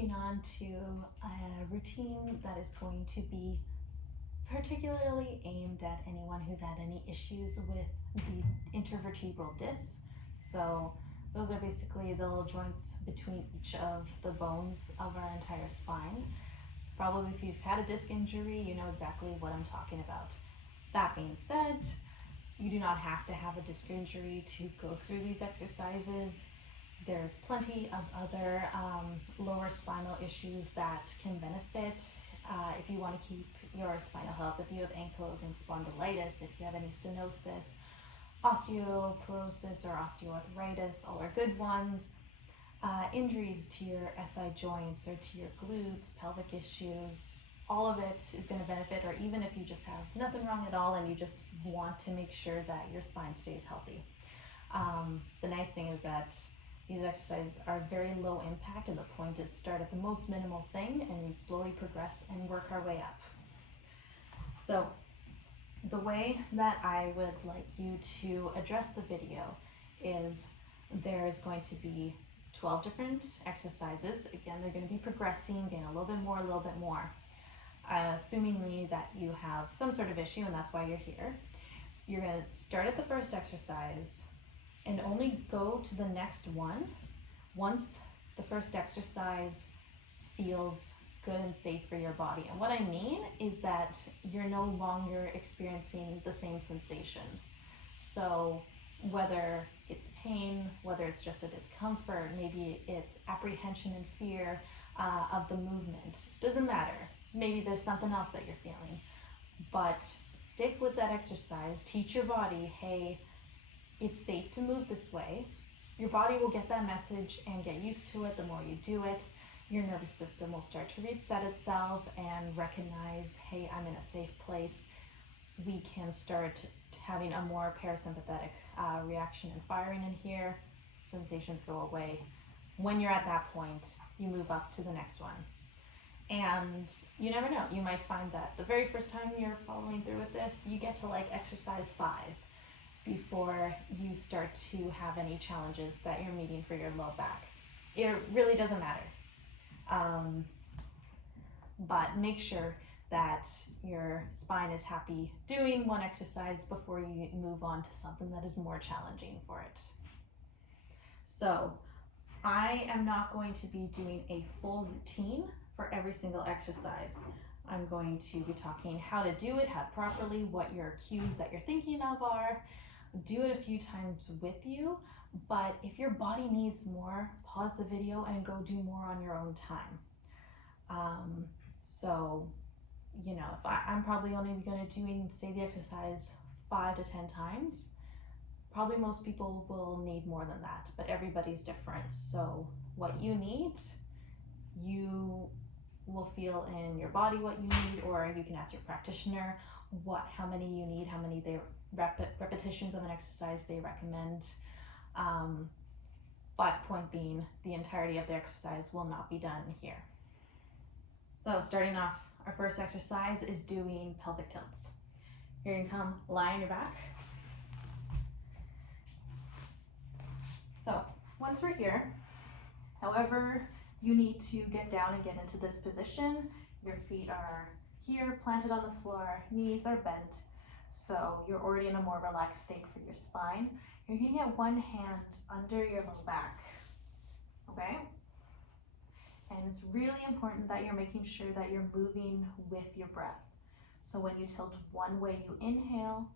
moving on to a routine that is going to be particularly aimed at anyone who's had any issues with the intervertebral discs. So those are basically the little joints between each of the bones of our entire spine. Probably if you've had a disc injury, you know exactly what I'm talking about. That being said, you do not have to have a disc injury to go through these exercises. There's plenty of other lower spinal issues that can benefit if you want to keep your spinal health. If you have ankylosing spondylitis, if you have any stenosis, osteoporosis or osteoarthritis, all are good ones. Injuries to your SI joints or to your glutes, pelvic issues, all of it is going to benefit, or even if you just have nothing wrong at all and you just want to make sure that your spine stays healthy. The nice thing is that these exercises are very low impact, and the point is start at the most minimal thing and we slowly progress and work our way up. So the way that I would like you to address the video is there's going to be 12 different exercises. Again, they're going to be progressing, getting a little bit more, assumingly that you have some sort of issue, and that's why you're here. You're going to start at the first exercise and only go to the next one once the first exercise feels good and safe for your body. And what I mean is that you're no longer experiencing the same sensation. So whether it's pain, whether it's just a discomfort, maybe it's apprehension and fear of the movement, doesn't matter. Maybe there's something else that you're feeling, but stick with that exercise. Teach your body, hey, it's safe to move this way. Your body will get that message and get used to it. The more you do it, your nervous system will start to reset itself and recognize, hey, I'm in a safe place. We can start having a more parasympathetic reaction and firing in here. Sensations go away. When you're at that point, you move up to the next one. And you never know, you might find that the very first time you're following through with this, you get to like exercise 5 before you start to have any challenges that you're meeting for your low back. It really doesn't matter. But make sure that your spine is happy doing one exercise before you move on to something that is more challenging for it. So I am not going to be doing a full routine for every single exercise. I'm going to be talking how to do it, how properly, what your cues that you're thinking of are. Do it a few times with you, but if your body needs more, pause the video and go do more on your own time. So, you know, if I'm probably only going to do, say, the exercise 5 to 10 times, probably most people will need more than that, but everybody's different. So what you need, you will feel in your body what you need, or you can ask your practitioner how many you need, how many repetitions of an exercise they recommend. But point being, the entirety of the exercise will not be done here. So starting off, our first exercise is doing pelvic tilts. You're gonna come lie on your back. So once we're here, however you need to get down and get into this position, your feet are here, planted on the floor, knees are bent, so you're already in a more relaxed state for your spine. You're gonna get one hand under your low back, okay? And it's really important that you're making sure that you're moving with your breath. So when you tilt one way, you inhale.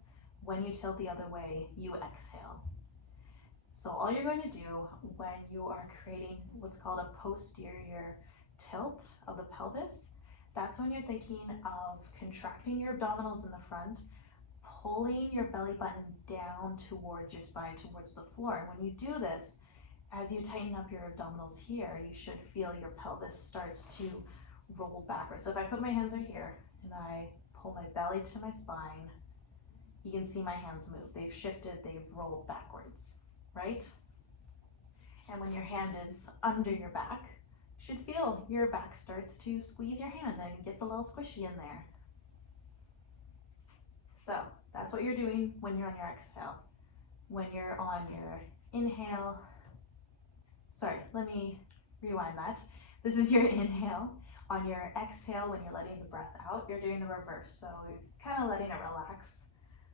When you tilt the other way, you exhale. So all you're going to do when you are creating what's called a posterior tilt of the pelvis, that's when you're thinking of contracting your abdominals in the front, pulling your belly button down towards your spine, towards the floor. And when you do this, as you tighten up your abdominals here, you should feel your pelvis starts to roll backwards. So if I put my hands right here and I pull my belly to my spine, you can see my hands move. They've shifted, they've rolled backwards, right? And when your hand is under your back, you should feel your back starts to squeeze your hand and it gets a little squishy in there. So that's what you're doing when you're on your exhale. When you're on your inhale, sorry, let me rewind that. This is your inhale. On your exhale, when you're letting the breath out, you're doing the reverse. So you're kind of letting it relax,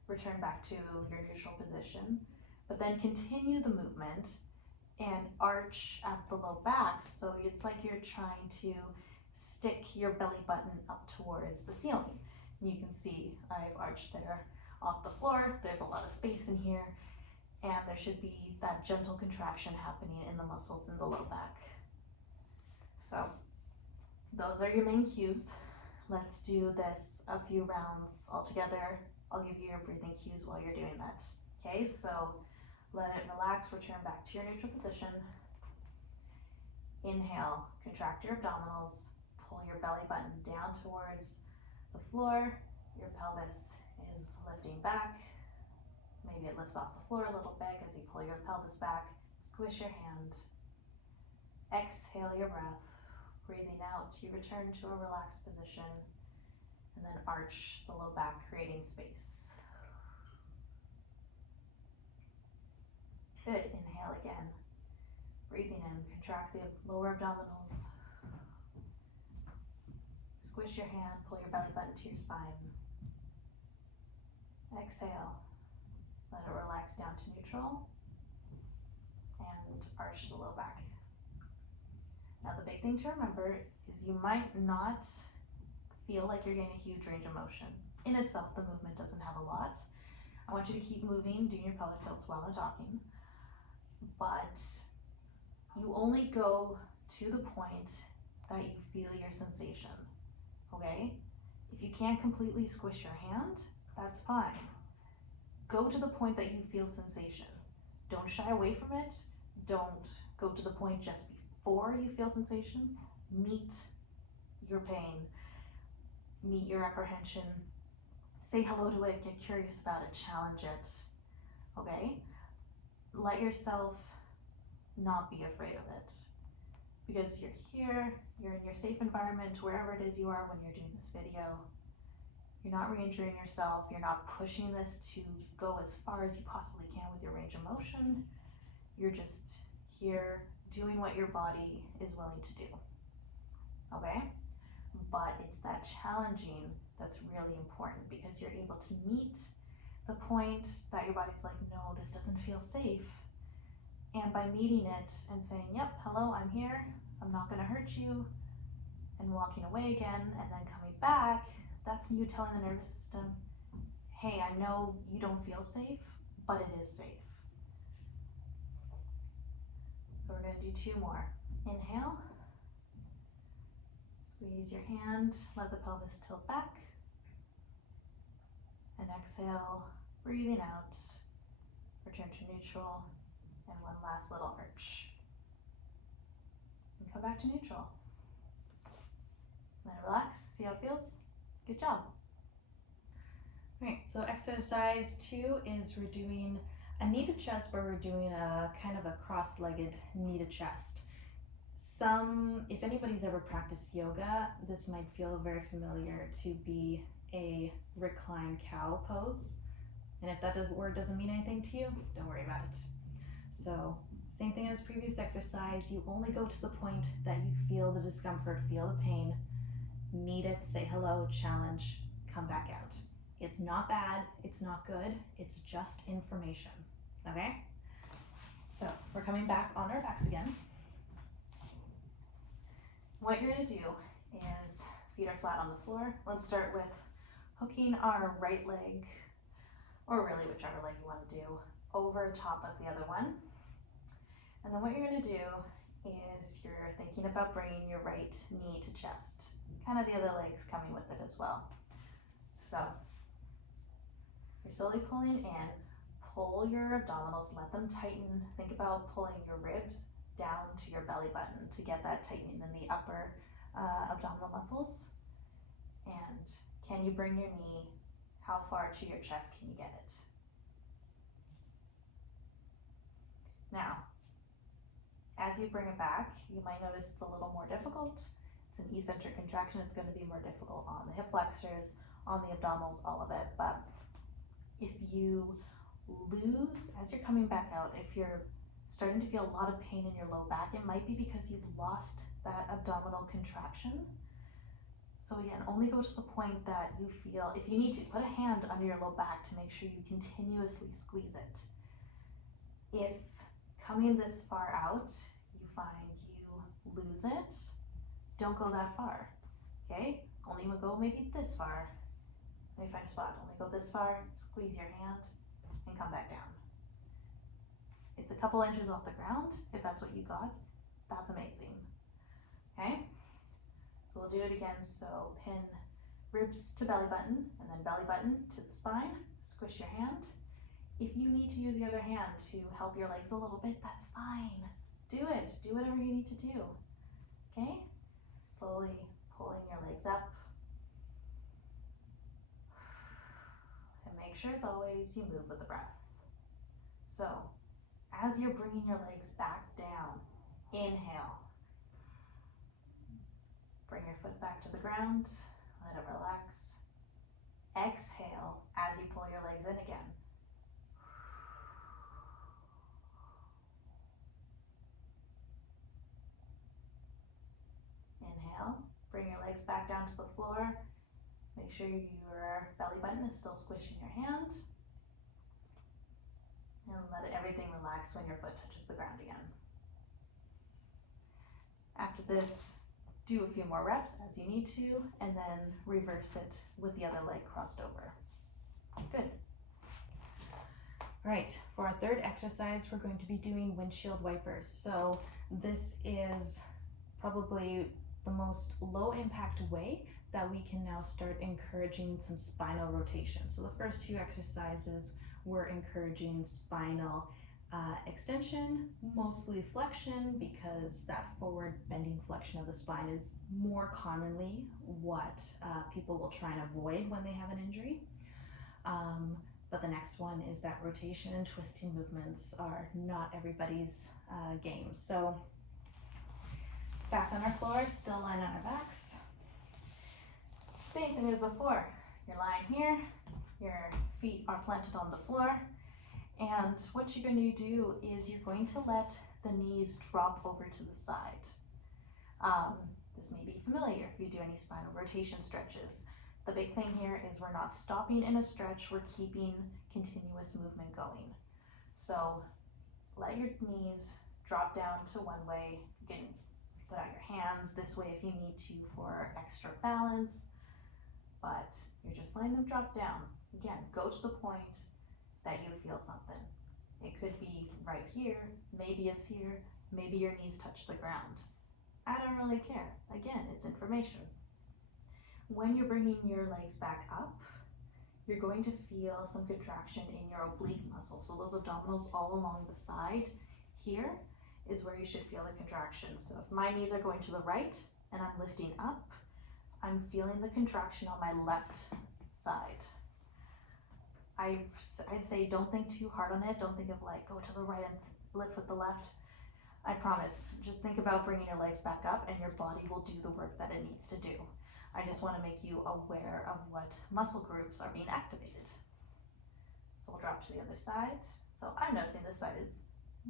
return back to your neutral position, but then continue the movement and arch at the low back. So it's like you're trying to stick your belly button up towards the ceiling. You can see I've arched there off the floor. There's a lot of space in here, and there should be that gentle contraction happening in the muscles in the low back. So those are your main cues. Let's do this a few rounds all together. I'll give you your breathing cues while you're doing that. Okay, so let it relax, return back to your neutral position. Inhale, contract your abdominals, pull your belly button down towards the floor. Your pelvis is lifting back. Maybe it lifts off the floor a little bit as you pull your pelvis back. Squish your hand. Exhale your breath. Breathing out, you return to a relaxed position, and then arch the low back, creating space. Good, inhale again. Breathing in, contract the lower abdominals. Squish your hand, pull your belly button to your spine. Exhale, let it relax down to neutral, and arch the low back. Now the big thing to remember is you might not feel like you're getting a huge range of motion. In itself, the movement doesn't have a lot. I want you to keep moving, doing your pelvic tilts while I'm talking, but you only go to the point that you feel your sensation, okay? If you can't completely squish your hand, that's fine. Go to the point that you feel sensation. Don't shy away from it. Don't go to the point just before you feel sensation. Meet your pain, meet your apprehension, say hello to it, get curious about it, challenge it, okay? Let yourself not be afraid of it, because you're here, you're in your safe environment, wherever it is you are when you're doing this video. You're not re-injuring yourself, you're not pushing this to go as far as you possibly can with your range of motion. You're just here doing what your body is willing to do, okay? But it's that challenging that's really important, because you're able to meet the point that your body's like, no, this doesn't feel safe. And by meeting it and saying, yep, hello, I'm here, I'm not gonna hurt you, and walking away again, and then coming back, that's you telling the nervous system, hey, I know you don't feel safe, but it is safe. So we're gonna do 2 more. Inhale, squeeze your hand, let the pelvis tilt back, and exhale, breathing out, return to neutral, and one last little arch. And come back to neutral. Let it relax, see how it feels? Good job. All right, so exercise 2 is we're doing a knee to chest, but we're doing a kind of a cross-legged knee to chest. If anybody's ever practiced yoga, this might feel very familiar to be a reclined cow pose. And if that word doesn't mean anything to you, don't worry about it. So same thing as previous exercise, you only go to the point that you feel the discomfort, feel the pain, meet it, say hello, challenge, come back out. It's not bad, it's not good, it's just information, okay? So we're coming back on our backs again. What you're gonna do is feet are flat on the floor. Let's start with hooking our right leg, or really whichever leg you wanna do, over top of the other one. And then what you're gonna do is you're thinking about bringing your right knee to chest. Kind of the other leg's coming with it as well. So you're slowly pulling in, pull your abdominals, let them tighten. Think about pulling your ribs down to your belly button to get that tightening in the upper abdominal muscles. And can you bring your knee, how far to your chest can you get it? Now, as you bring it back, you might notice it's a little more difficult. It's an eccentric contraction. It's going to be more difficult on the hip flexors, on the abdominals, all of it. But if you lose, as you're coming back out, if you're starting to feel a lot of pain in your low back, it might be because you've lost that abdominal contraction. So again, only go to the point that you feel, if you need to, put a hand under your low back to make sure you continuously squeeze it. If coming this far out, you find you lose it, don't go that far, okay? Only go maybe this far. Let me find a spot. Only go this far, squeeze your hand, and come back down. It's a couple inches off the ground. If that's what you got, that's amazing, okay? So we'll do it again. So pin ribs to belly button, and then belly button to the spine. Squish your hand. If you need to use the other hand to help your legs a little bit, that's fine. Do it. Do whatever you need to do, okay? Slowly pulling your legs up. And make sure as always you move with the breath. So as you're bringing your legs back down, inhale. Bring your foot back to the ground, let it relax. Exhale as you pull your legs in again. Inhale, bring your legs back down to the floor. Make sure your belly button is still squishing your hand. And let everything relax when your foot touches the ground again. After this, do a few more reps as you need to, and then reverse it with the other leg crossed over. Good. All right, for our third exercise, we're going to be doing windshield wipers. So this is probably the most low impact way that we can now start encouraging some spinal rotation. So the first two exercises we're encouraging spinal extension, mostly flexion, because that forward bending flexion of the spine is more commonly what people will try and avoid when they have an injury. But the next one is that rotation and twisting movements are not everybody's game. So back on our floor, still lying on our backs. Same thing as before. You're lying here, your feet are planted on the floor, and what you're going to do is you're going to let the knees drop over to the side. This may be familiar if you do any spinal rotation stretches. The big thing here is we're not stopping in a stretch, we're keeping continuous movement going. So let your knees drop down to one way. You can put out your hands this way if you need to for extra balance, but you're just letting them drop down. Again, go to the point that you feel something. It could be right here, maybe it's here, maybe your knees touch the ground. I don't really care. Again, it's information. When you're bringing your legs back up, you're going to feel some contraction in your oblique muscle. So those abdominals all along the side here is where you should feel the contraction. So if my knees are going to the right and I'm lifting up, I'm feeling the contraction on my left side. I'd say don't think too hard on it. Don't think of like go to the right and lift with the left. I promise, just think about bringing your legs back up and your body will do the work that it needs to do. I just want to make you aware of what muscle groups are being activated. So we'll drop to the other side. So I'm noticing this side is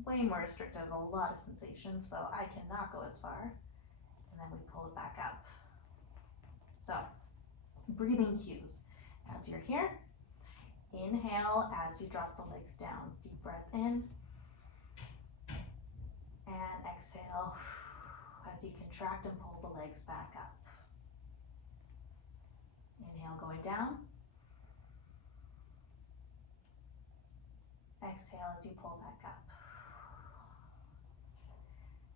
way more restricted, a lot of sensation, so I cannot go as far. And then we pull it back up. So breathing cues. As you're here, inhale as you drop the legs down. Deep breath in. And exhale as you contract and pull the legs back up. Inhale going down. Exhale as you pull back up.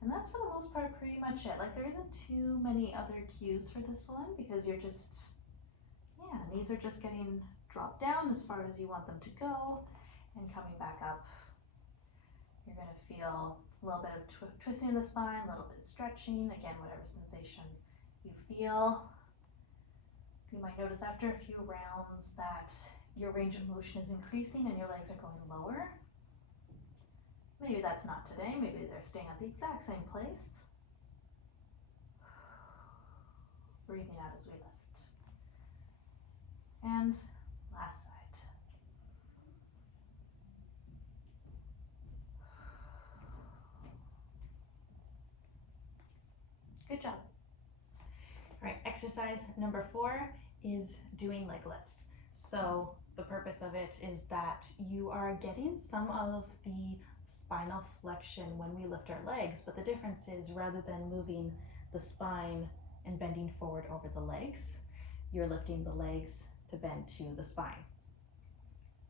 And that's for the most part pretty much it. Like there isn't too many other cues for this one because you're just, knees are just getting dropped down as far as you want them to go and coming back up. You're going to feel a little bit of twisting in the spine, a little bit of stretching, again, whatever sensation you feel. You might notice after a few rounds that your range of motion is increasing and your legs are going lower. Maybe that's not today, maybe they're staying at the exact same place. Breathing out as we lift. And last side. Good job. All right, exercise number 4 is doing leg lifts. So the purpose of it is that you are getting some of the spinal flexion when we lift our legs, but the difference is rather than moving the spine and bending forward over the legs, you're lifting the legs to bend to the spine.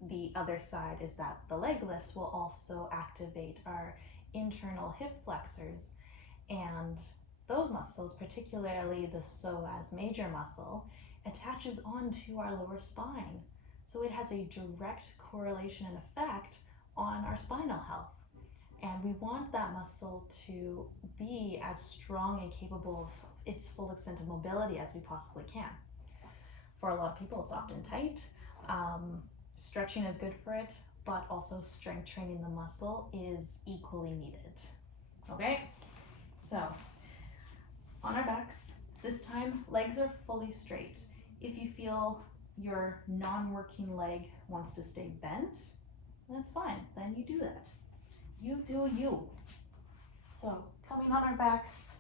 The other side is that the leg lifts will also activate our internal hip flexors, and those muscles, particularly the psoas major muscle, attaches onto our lower spine. So it has a direct correlation and effect on our spinal health. And we want that muscle to be as strong and capable of its full extent of mobility as we possibly can. For a lot of people, it's often tight. Stretching is good for it, but also strength training the muscle is equally needed. Okay, so on our backs, this time legs are fully straight. If you feel your non-working leg wants to stay bent, that's fine, then you do that. You do you. So coming on our backs,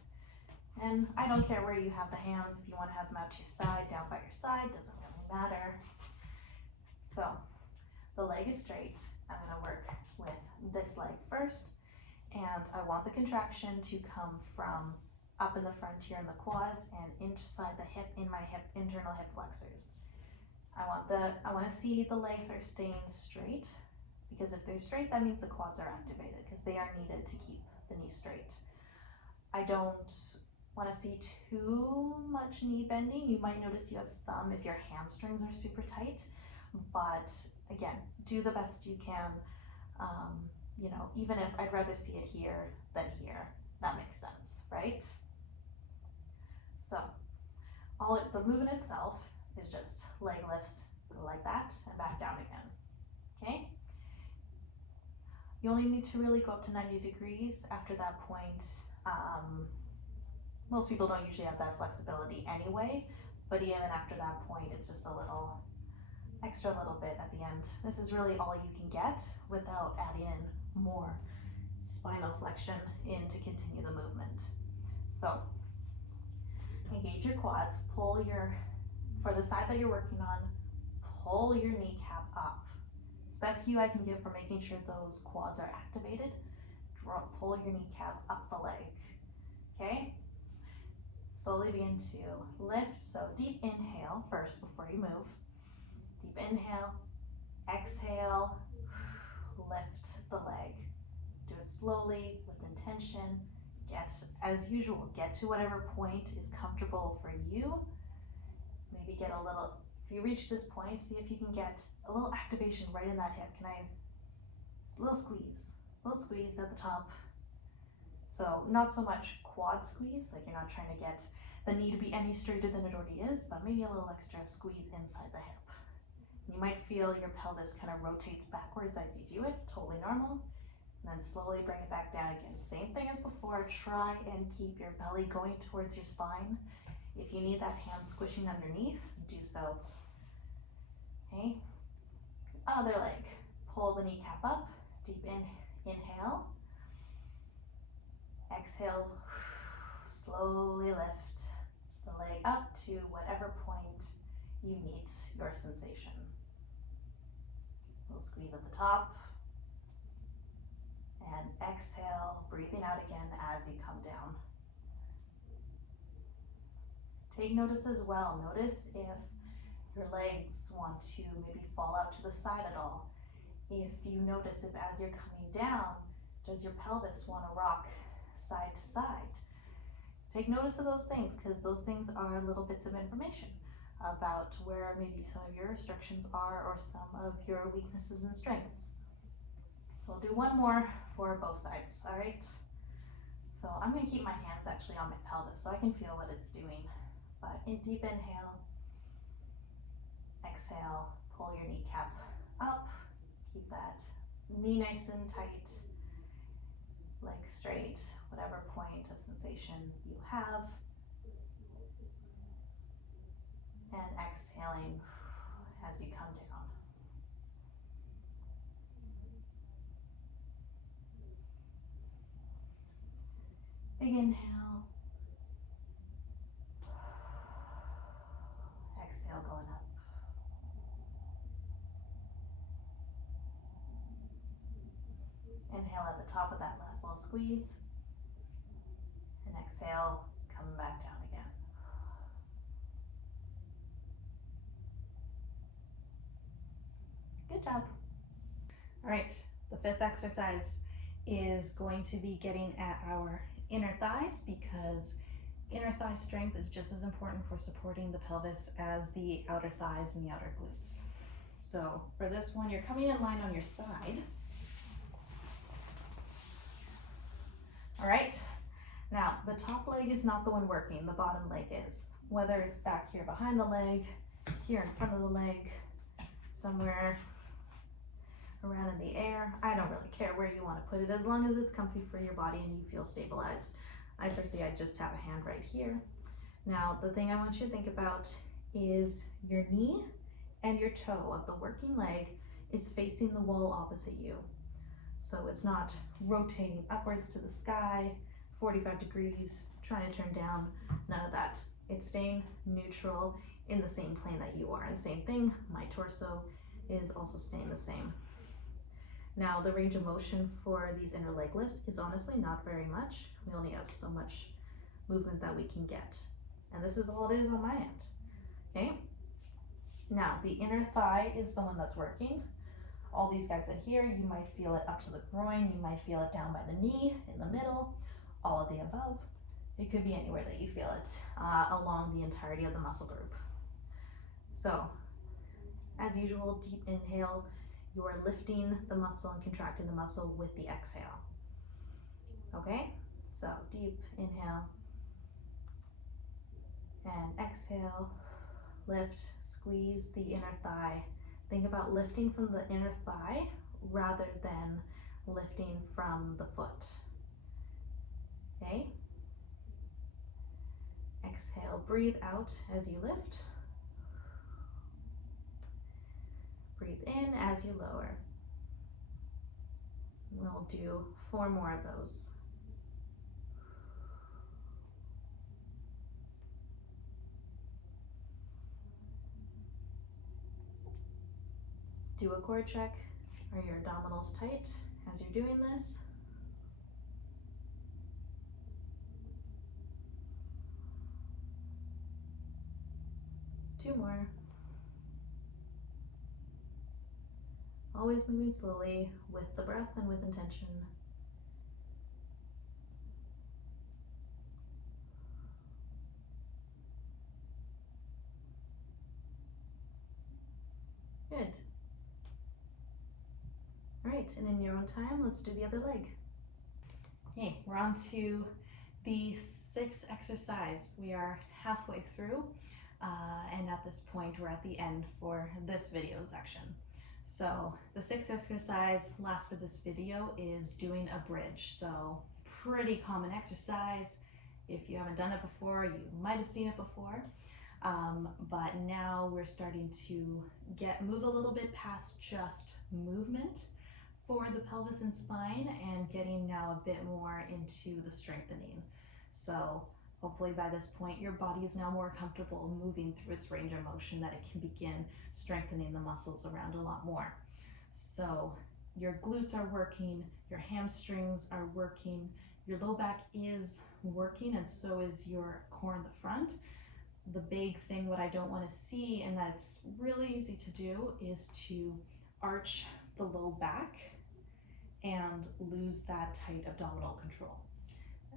and I don't care where you have the hands, if you want to have them out to your side, down by your side, doesn't really matter. So the leg is straight. I'm going to work with this leg first, and I want the contraction to come from up in the front here in the quads and inside the hip, in my hip, internal hip flexors. I want to see the legs are staying straight, because if they're straight, that means the quads are activated, because they are needed to keep the knee straight. I don't want to see too much knee bending. You might notice you have some if your hamstrings are super tight, but again, do the best you can. You know, even if I'd rather see it here than here, that makes sense, right? So the movement itself is just leg lifts, go like that and back down again, okay? You only need to really go up to 90 degrees. After that point, most people don't usually have that flexibility anyway, but even after that point, it's just a little bit at the end. This is really all you can get without adding in more spinal flexion in to continue the movement. So engage your quads, for the side that you're working on, pull your kneecap up. It's the best cue I can give for making sure those quads are activated. Pull your kneecap up the leg, okay? Slowly begin to lift, so deep inhale first before you move. Deep inhale, exhale, lift the leg. Do it slowly with intention. As usual, get to whatever point is comfortable for you. Maybe get a little, if you reach this point, see if you can get a little activation right in that hip. A little squeeze at the top. So not so much quad squeeze, like you're not trying to get the knee to be any straighter than it already is, but maybe a little extra squeeze inside the hip. You might feel your pelvis kind of rotates backwards as you do it, totally normal. And then slowly bring it back down again. Same thing as before, try and keep your belly going towards your spine. If you need that hand squishing underneath, do so. Okay, other leg. Pull the kneecap up, deep inhale. Exhale, slowly lift the leg up to whatever point you meet your sensation. A little squeeze at the top. And exhale, breathing out again as you come down. Take notice as well. Notice if your legs want to maybe fall out to the side at all. If you notice if as you're coming down, does your pelvis want to rock side to side? Take notice of those things, because those things are little bits of information about where maybe some of your restrictions are or some of your weaknesses and strengths. So we'll do one more for both sides, all right? So I'm gonna keep my hands actually on my pelvis so I can feel what it's doing. But in deep inhale, exhale, pull your kneecap up, keep that knee nice and tight, leg straight, whatever point of sensation you have. And exhaling as you come down. Big inhale, the top of that last little squeeze. And exhale, coming back down again. Good job. All right, the fifth exercise is going to be getting at our inner thighs, because inner thigh strength is just as important for supporting the pelvis as the outer thighs and the outer glutes. So for this one, you're coming in line on your side. All right, now the top leg is not the one working, the bottom leg is. Whether it's back here behind the leg, here in front of the leg, somewhere around in the air, I don't really care where you want to put it, as long as it's comfy for your body and you feel stabilized. I just have a hand right here. Now, the thing I want you to think about is your knee and your toe of the working leg is facing the wall opposite you. So it's not rotating upwards to the sky, 45 degrees, trying to turn down, none of that. It's staying neutral in the same plane that you are. And same thing, my torso is also staying the same. Now, the range of motion for these inner leg lifts is honestly not very much. We only have so much movement that we can get. And this is all it is on my end, okay? Now, the inner thigh is the one that's working. All these guys in here, you might feel it up to the groin, you might feel it down by the knee, in the middle, all of the above. It could be anywhere that you feel it along the entirety of the muscle group. So, as usual, deep inhale, you are lifting the muscle and contracting the muscle with the exhale. Okay, so deep inhale and exhale, lift, squeeze the inner thigh. Think about lifting from the inner thigh rather than lifting from the foot. Okay, exhale, breathe out as you lift. Breathe in as you lower. We'll do 4 more of those. Do a core check. Are your abdominals tight as you're doing this? Two more. Always moving slowly with the breath and with intention. Good. All right, and in your own time, let's do the other leg. Okay, we're on to the 6th exercise. We are halfway through, and at this point, we're at the end for this video section. So the 6th exercise, last for this video, is doing a bridge. So pretty common exercise. If you haven't done it before, you might have seen it before. But now we're starting to move a little bit past just movement for the pelvis and spine and getting now a bit more into the strengthening. So hopefully by this point, your body is now more comfortable moving through its range of motion, that it can begin strengthening the muscles around a lot more. So your glutes are working, your hamstrings are working, your low back is working, and so is your core in the front. The big thing, what I don't want to see, and that it's really easy to do, is to arch the low back and lose that tight abdominal control.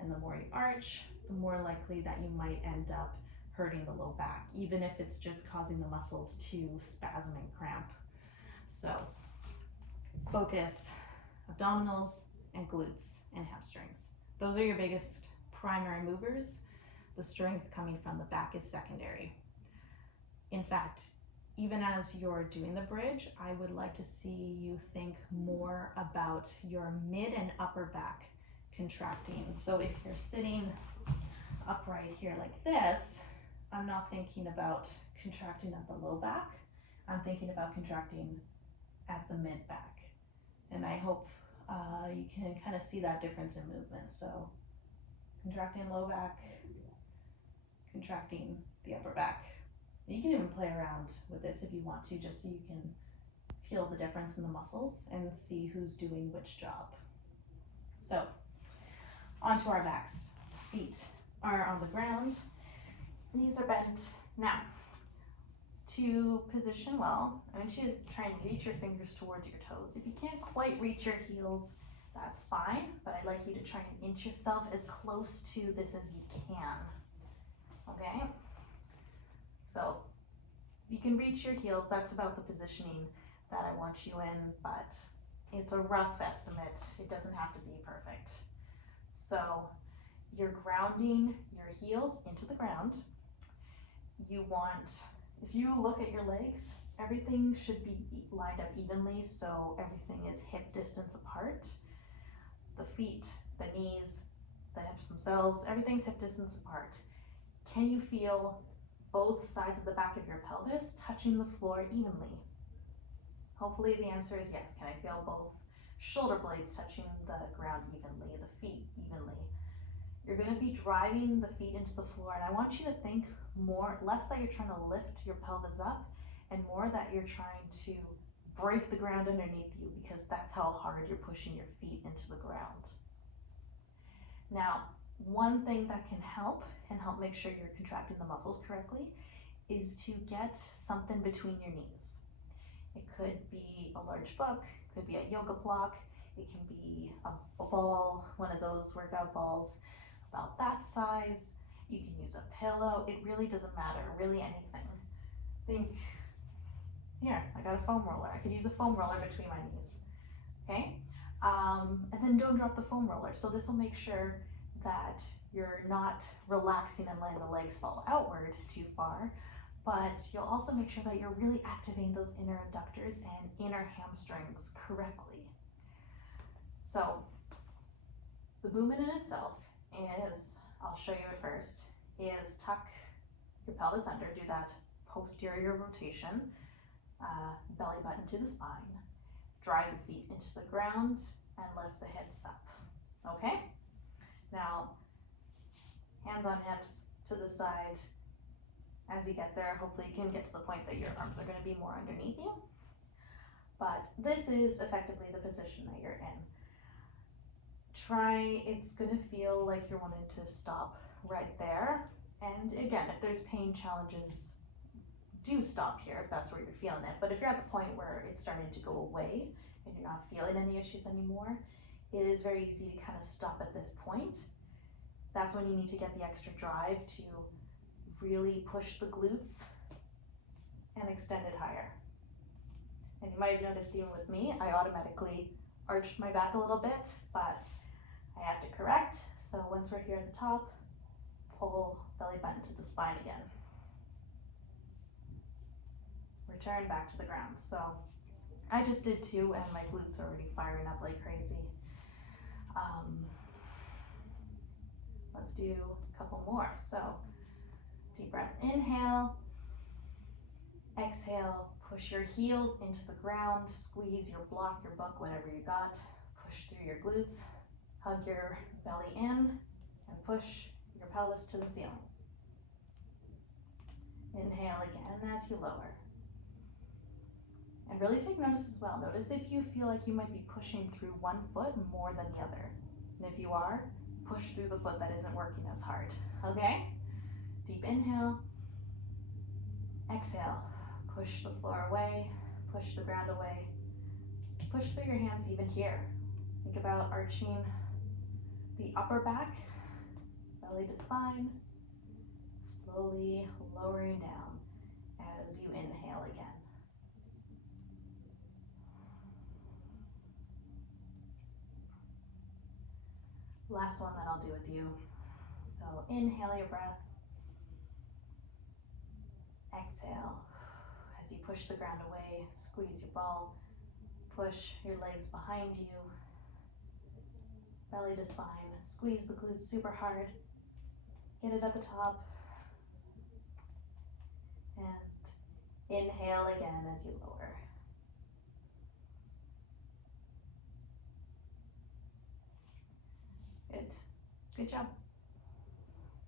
And the more you arch, the more likely that you might end up hurting the low back, even if it's just causing the muscles to spasm and cramp. So focus abdominals and glutes and hamstrings. Those are your biggest primary movers. The strength coming from the back is secondary. In fact, even as you're doing the bridge, I would like to see you think more about your mid and upper back contracting. So if you're sitting upright here like this, I'm not thinking about contracting at the low back. I'm thinking about contracting at the mid back. And I hope you can kind of see that difference in movement. So contracting low back, contracting the upper back. You can even play around with this if you want to, just so you can feel the difference in the muscles and see who's doing which job. So, onto our backs. Feet are on the ground, knees are bent. Now, to position well, I want you to try and reach your fingers towards your toes. If you can't quite reach your heels, that's fine, but I'd like you to try and inch yourself as close to this as you can, okay? So, you can reach your heels, that's about the positioning that I want you in, but it's a rough estimate. It doesn't have to be perfect. So, you're grounding your heels into the ground. You want, if you look at your legs, everything should be lined up evenly, so everything is hip distance apart. The feet, the knees, the hips themselves, everything's hip distance apart. Can you feel both sides of the back of your pelvis touching the floor evenly? Hopefully the answer is yes. Can I feel both shoulder blades touching the ground evenly, the feet evenly? You're going to be driving the feet into the floor, and I want you to think less that you're trying to lift your pelvis up and more that you're trying to break the ground underneath you, because that's how hard you're pushing your feet into the ground. Now, one thing that can help and help make sure you're contracting the muscles correctly is to get something between your knees. It could be a large book, it could be a yoga block, it can be a ball, one of those workout balls about that size. You can use a pillow. It really doesn't matter, really anything. Think, here, I got a foam roller. I could use a foam roller between my knees, okay? And then don't drop the foam roller. So this will make sure that you're not relaxing and letting the legs fall outward too far, but you'll also make sure that you're really activating those inner adductors and inner hamstrings correctly. So the movement in itself is, I'll show you it first, is tuck your pelvis under, do that posterior rotation, belly button to the spine, drive the feet into the ground, and lift the hips up, okay? Now, hands on hips to the side. As you get there, hopefully you can get to the point that your arms are going to be more underneath you. But this is effectively the position that you're in. It's going to feel like you're wanting to stop right there. And again, if there's pain challenges, do stop here if that's where you're feeling it. But if you're at the point where it's starting to go away and you're not feeling any issues anymore, it is very easy to kind of stop at this point. That's when you need to get the extra drive to really push the glutes and extend it higher. And you might have noticed even with me, I automatically arched my back a little bit, but I have to correct. So once we're here at the top, pull belly button to the spine again. Return back to the ground. So I just did two and my glutes are already firing up like crazy. Let's do a couple more. So deep breath, inhale, exhale, push your heels into the ground, squeeze your block, your book, whatever you got, push through your glutes, hug your belly in, and push your pelvis to the ceiling. Inhale again as you lower. And really take notice as well. Notice if you feel like you might be pushing through one foot more than the other. And if you are, push through the foot that isn't working as hard, okay? Deep inhale, exhale, push the floor away, push the ground away, push through your hands even here. Think about arching the upper back, belly to spine, slowly lowering down as you inhale again. Last one that I'll do with you. So inhale your breath. Exhale. As you push the ground away, squeeze your ball, push your legs behind you, belly to spine, squeeze the glutes super hard, get it at the top, and inhale again as you lower. Good job.